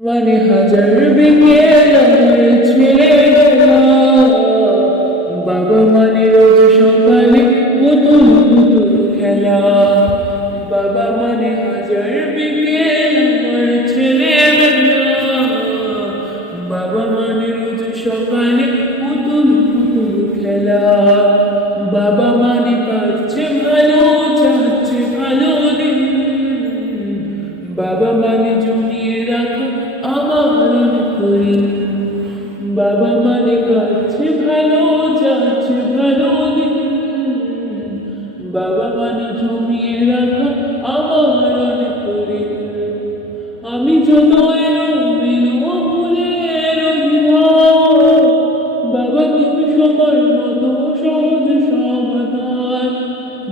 মানে হাজার বিকেল আমার ছেলেবেলা, বাবা মানে রোজ সকালে পুতুল পুতুল খেলা। বাবা মানে হাজার বিকেল আমার ছেলেবেলা, বাবা মানে রোজ সকালে পুতুল পুতুল খেলা। বাবা মানে পাচ্ছে ভালো, চাচ্ছে ভালো দিন, বাবা মানে জমিয়ে রাখা আমার করি। বাবা মানে কাছে ভালো, যাচ্ছে ভালো দিন, বাবা মানে জমিয়ে রাখা আমার করি। আমি যত এলো ভুলের অভিনয়, বাবা তুমি সময় মতো সহজ সমাধান।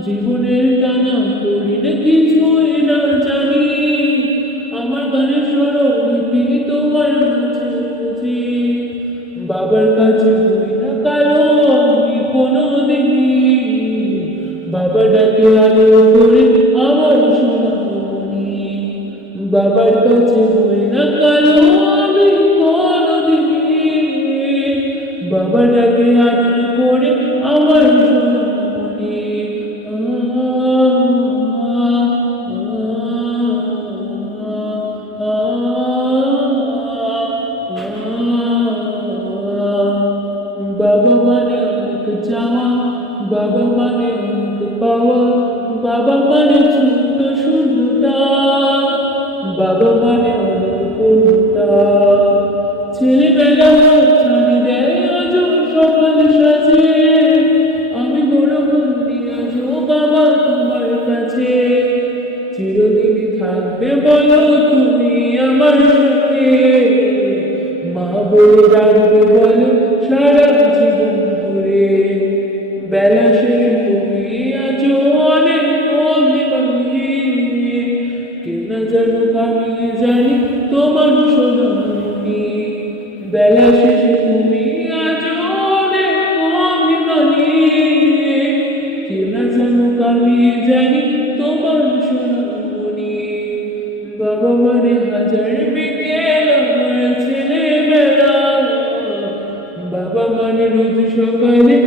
জীবনের টানা করিল কিছুই না জানি, আমার গানের স্বরলিপি তোমার কাছে খুঁজি। বাবার কাছে হই না কালো আমি কোনোদিনই, বাবা ডাকে আলো করে আমার সোনামণি। বাবার কাছে হই না কালো আমি কোনোদিনই, বাবা ডাকে আলো করে আমার সোনামণি। বাবা মানে অনেক চাওয়া, বাবা মানে অনেক পাওয়া, বাবা মানে ছোট্ট শূন্যতা, বাবা মানে অনেক পূর্ণতা। ছেলেবেলা ছাড়ি দেয় আজ সকাল সাজে, আমি বড় বন্দি আজ বাবা তোমার কাছে। চিরদিন থাকবে বলো তুমি আমার সাথে, মা বলে ডাকবে বলো সারা জীবন ধরে। বেলা শেষে তুমি আছো অনেক অভিমানী, কেউ না জানুক আমি জানি তোমার সোনামণি। বেলা শেষে তুমি আছো অনেক অভিমানী, কেউ না জানুক আমি জানি তোমার সোনামণি। বাবা মানে হাজার বিকেল আমার ছেলেবেলা, বাবা মানে রোজ সকালে